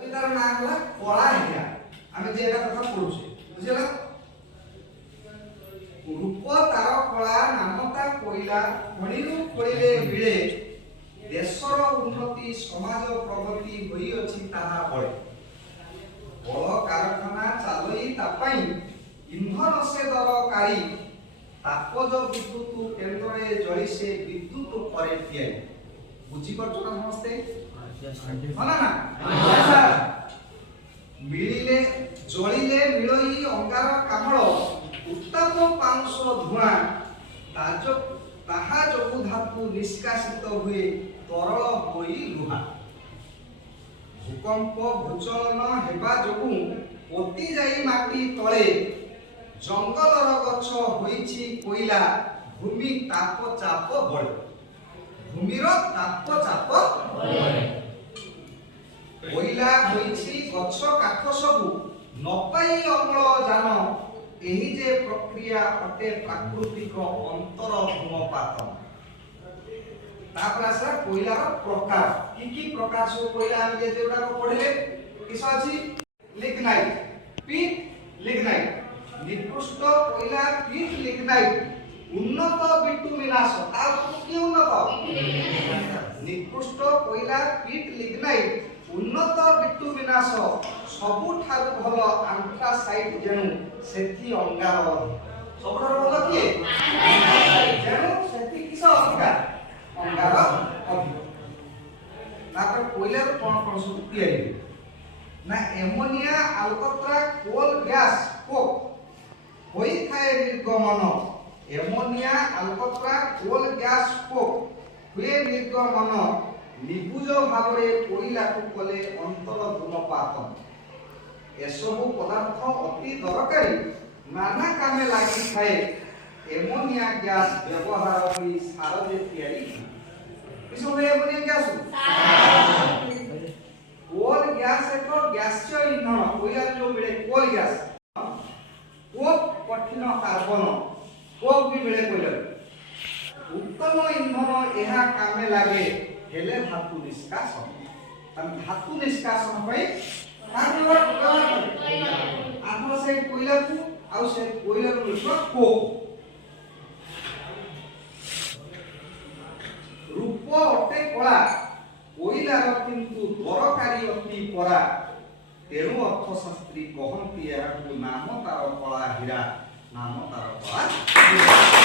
तार नाम हला कला हिरा आमे जे एटा कथा पढुछे बुझिला रूप तार कला नामता कोइला खणिरु खोइले मिले देशर उन्नति समाज प्रगति होई अछि ताहा बळे कल कारखाना चालई तापाई इंधन से दरकारी तापज विद्युत केन्द्रे जळी से विद्युत करे थिए बुझी परछो ना समस्ते ना ना मिलिले जळिले मिलई अंगार कामळ उत्ताप पांश धुआ ताहा जोगु धातु निष्कासित हुए तरल होई लुहा भूकंप भूचलन हेबा जोगु पोती जाई माटी तळे जंगलर गछ होईछि कोइला भूमि ताप चाप बळे भूमिर ताप चाप बळे कोइला होईछि गछ काठ सबु नपाई अम्लजान एही जे प्रक्रिया अटे प्राकृतिक अंतर धूमपात तापर आसा कोइलार प्रकार की प्रकार सब कोइला हम जे जेउडा को पढले किस अछि लिग्नाइट पीट लिग्नाइट निकृष्ट कोइला पीट लिग्नाइट उन्नत बिटुमिनास आ की उन्नत निकृष्ट कोइला पीट लिग्नाइट उन्नत बिटुमिनास सबु ठारु भलो एंथ्रासाइट जेनु सेथि अंगार सबठारु भलो किए जेनु सेथि किस अंगार अंगार अधिक तापर कोइला कोन कोन सब तयारी ना एमोनिया अल्कट्रा कोल गैस कोक होई थाए निर्गमन एमोनिया अल्कट्रा कोल गैस कोक हुए निर्गमन निबुज भावरे कोइला को कले अंतर धूमपात एसबु पदार्थ अति दरकारी नाना कामे लागि थाए एमोनिया गैस व्यवहार होई सार जे तयारी किसो एमोनिया गैस कोल गैस एक गैसीय ईंधन कोइला जो मिले कोल गैस कोक कठिन कार्बन कोक भी मिले कोइला उत्तम ईंधन एहा कामे लागे हेले धातु निष्कासन तम धातु निष्कासन पई आत्मा से कोइला को आउ से कोइला रो को रूप अटे कला कोइलार किंतु दरकारी अति परा तेणु अर्थशास्त्री कहंती एहाकु नाम तार कला हीरा नाम तार कला